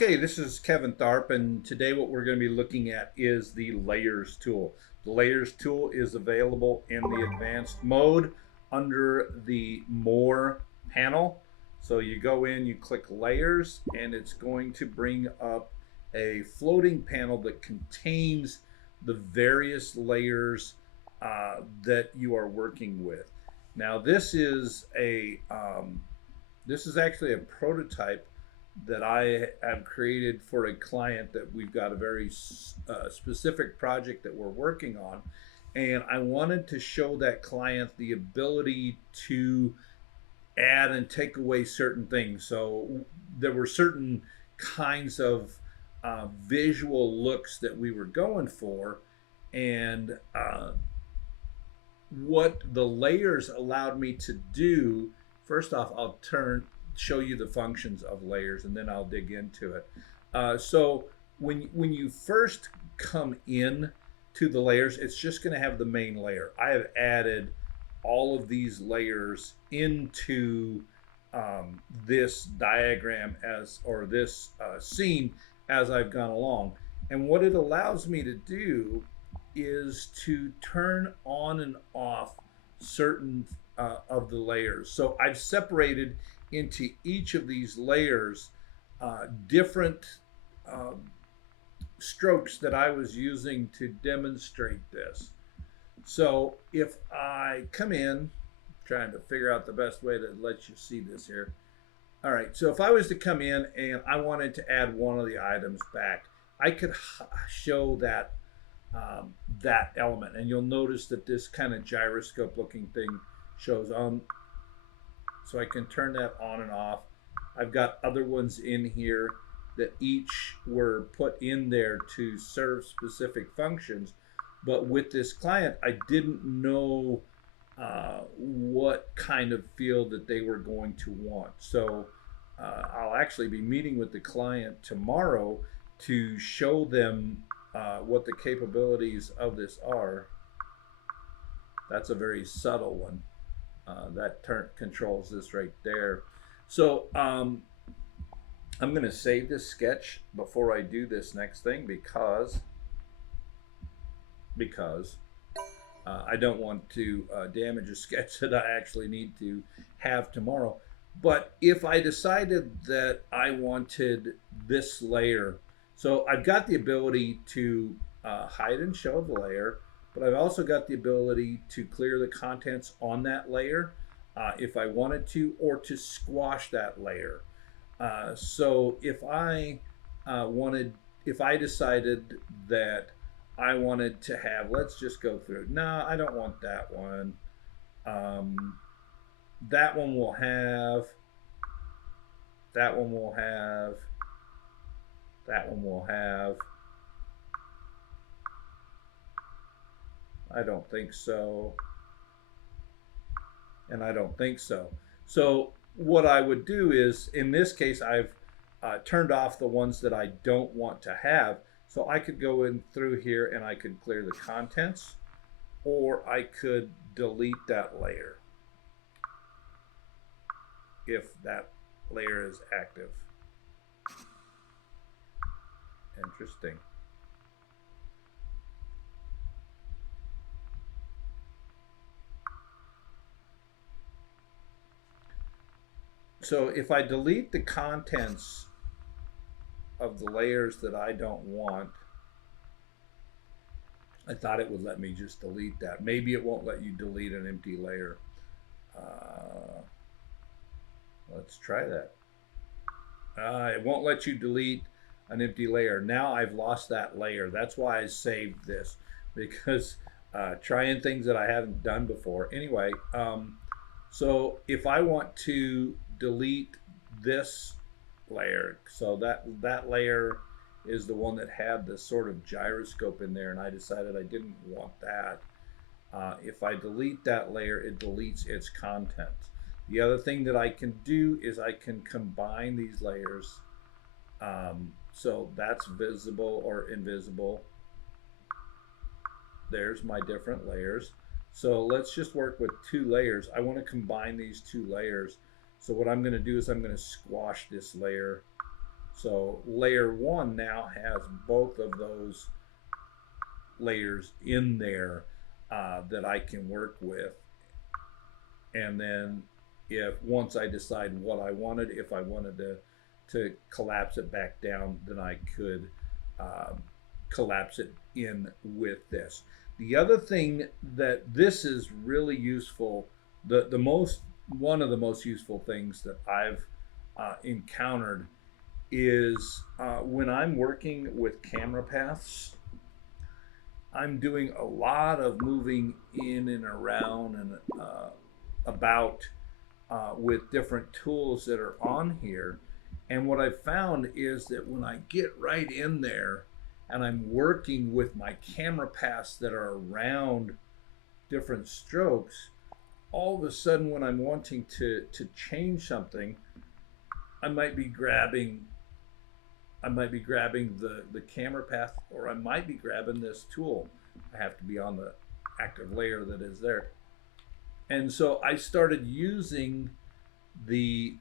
Okay, this is Kevin Tharp, and today what we're going to be looking at is the Layers tool. The Layers tool is available in the advanced mode under the More panel. So you go in, you click Layers, and it's going to bring up a floating panel that contains the various layers that you are working with. Now, this is actually a prototype that I have created for a client that we've got a very specific project that we're working on. And I wanted to show that client the ability to add and take away certain things. So there were certain kinds of visual looks that we were going for. And what the layers allowed me to do, first off, I'll show you the functions of layers, and then I'll dig into it. So when you first come in to the layers, it's just going to have the main layer. I have added all of these layers into this diagram or this scene as I've gone along. And what it allows me to do is to turn on and off certain of the layers. So I've separated into each of these layers different uh, strokes that I was using to demonstrate this. So if I come in, trying to figure out the best way to let you see this here. All right, so if I was to come in and I wanted to add one of the items back, I could show that element, and you'll notice that this kind of gyroscope looking thing shows on. So I can turn that on and off. I've got other ones in here that each were put in there to serve specific functions. But with this client, I didn't know what kind of field that they were going to want. So I'll actually be meeting with the client tomorrow to show them what the capabilities of this are. That's a very subtle one. That controls this right there. So I'm going to save this sketch before I do this next thing because I don't want to damage a sketch that I actually need to have tomorrow. But if I decided that I wanted this layer, so I've got the ability to hide and show the layer, but I've also got the ability to clear the contents on that layer if I wanted to, or to squash that layer. So if I decided that I wanted to have, let's just go through. No, I don't want that one. That one will have. That one will have. That one will have. I don't think so. And I don't think so. So what I would do is, in this case, I've turned off the ones that I don't want to have. So I could go in through here and I could clear the contents, or I could delete that layer if that layer is active. Interesting. So if I delete the contents of the layers that I don't want, I thought it would let me just delete that. Maybe it won't let you delete an empty layer. Let's try that. It won't let you delete an empty layer. Now I've lost that layer. That's why I saved this, because trying things that I haven't done before. Anyway, so if I want to delete this layer, so that layer is the one that had this sort of gyroscope in there, and I decided I didn't want that. If I delete that layer, it deletes its contents. The other thing that I can do is I can combine these layers. So that's visible or invisible. There's my different layers. So let's just work with two layers. I want to combine these two layers. So what I'm going to do is I'm going to squash this layer. So layer one now has both of those layers in there that I can work with. And then if once I decide what I wanted, if I wanted to collapse it back down, then I could collapse it in with this. The other thing that this is really useful, the most one of the most useful things that I've encountered is when I'm working with camera paths. I'm doing a lot of moving in and around and about with different tools that are on here. And what I've found is that when I get right in there and I'm working with my camera paths that are around different strokes, all of a sudden when I'm wanting to change something, I might be grabbing the camera path, or I might be grabbing this tool. I have to be on the active layer that is there. And so I started using the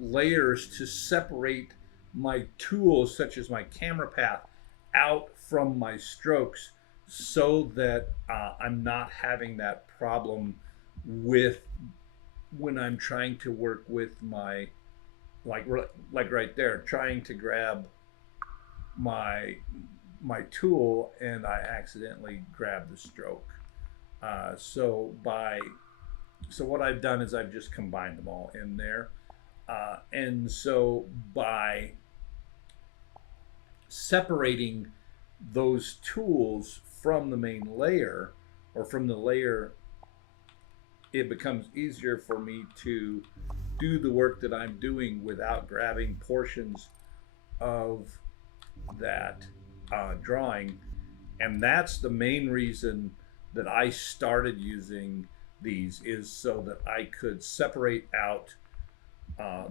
layers to separate my tools, such as my camera path, out from my strokes, so that I'm not having that problem with when I'm trying to work with my like right there, trying to grab my tool and I accidentally grab the stroke. So what I've done is I've just combined them all in there, and so by separating those tools from the main layer or from the layer, it becomes easier for me to do the work that I'm doing without grabbing portions of that drawing. And that's the main reason that I started using these, is so that I could separate out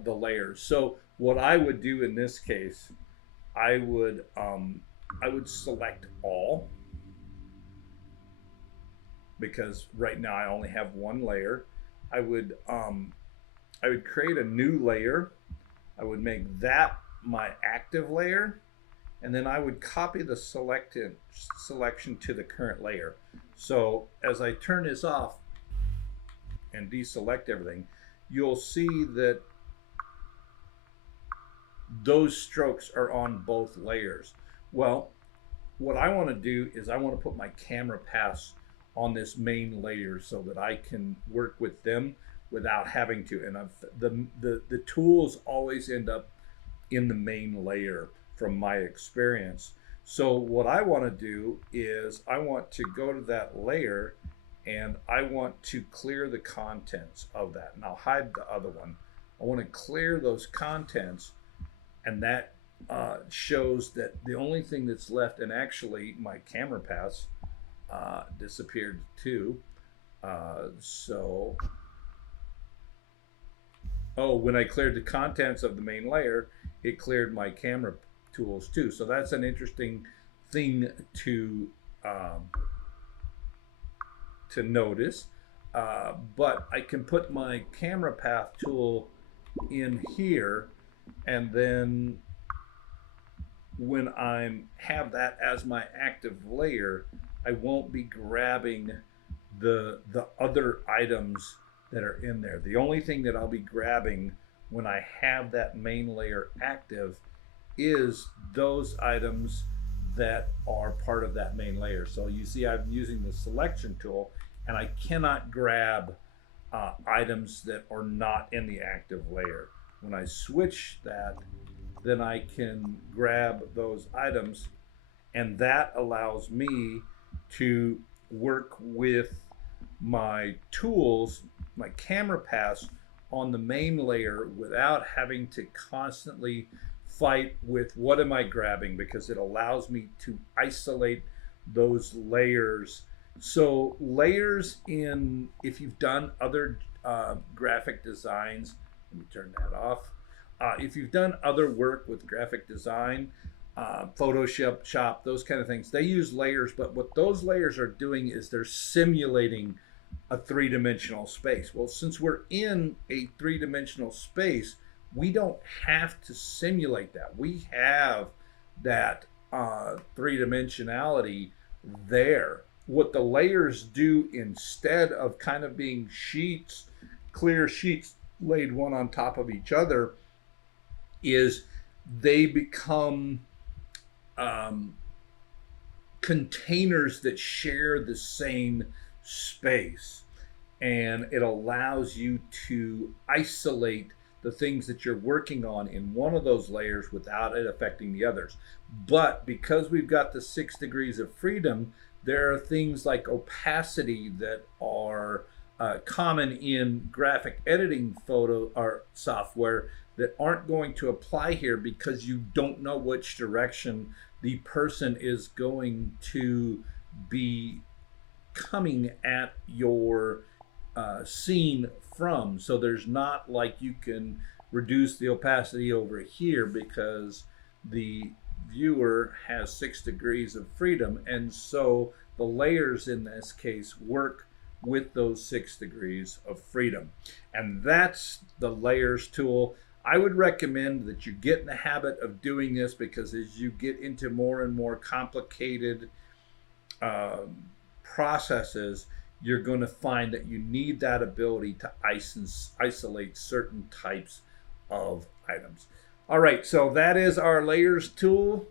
the layers. So what I would do in this case, I would select all, because right now I only have one layer. I would create a new layer. I would make that my active layer, and then I would copy the selection to the current layer. So as I turn this off and deselect everything, you'll see that those strokes are on both layers. Well, what I want to do is I want to put my camera paths on this main layer so that I can work with them without having to. And the tools always end up in the main layer from my experience. So what I want to do is I want to go to that layer and I want to clear the contents of that. And I'll hide the other one. I want to clear those contents, and that shows that the only thing that's left, and actually my camera paths disappeared too. When I cleared the contents of the main layer, it cleared my camera tools too. So that's an interesting thing to notice. But I can put my camera path tool in here, and then when I have that as my active layer, I won't be grabbing the other items that are in there. The only thing that I'll be grabbing when I have that main layer active is those items that are part of that main layer. So you see I'm using the selection tool, and I cannot grab items that are not in the active layer. When I switch that, then I can grab those items, and that allows me to work with my tools, my camera paths on the main layer without having to constantly fight with what am I grabbing, because it allows me to isolate those layers. So layers in, if you've done other graphic designs, let me turn that off. If you've done other work with graphic design, Photoshop, those kind of things, they use layers, but what those layers are doing is they're simulating a three-dimensional space. Well, since we're in a three-dimensional space, we don't have to simulate that. We have that three-dimensionality there. What the layers do, instead of kind of being sheets, clear sheets laid one on top of each other, is they become containers that share the same space, and it allows you to isolate the things that you're working on in one of those layers without it affecting the others. But because we've got the 6 degrees of freedom, there are things like opacity that are common in graphic editing photo or software that aren't going to apply here, because you don't know which direction the person is going to be coming at your scene from. So there's not like you can reduce the opacity over here because the viewer has 6 degrees of freedom, and so the layers in this case work with those 6 degrees of freedom. And that's the layers tool. I would recommend that you get in the habit of doing this, because as you get into more and more complicated processes, you're going to find that you need that ability to isolate certain types of items. All right, so that is our layers tool.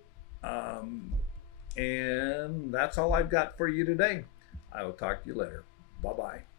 And that's all I've got for you today. I will talk to you later. Bye-bye.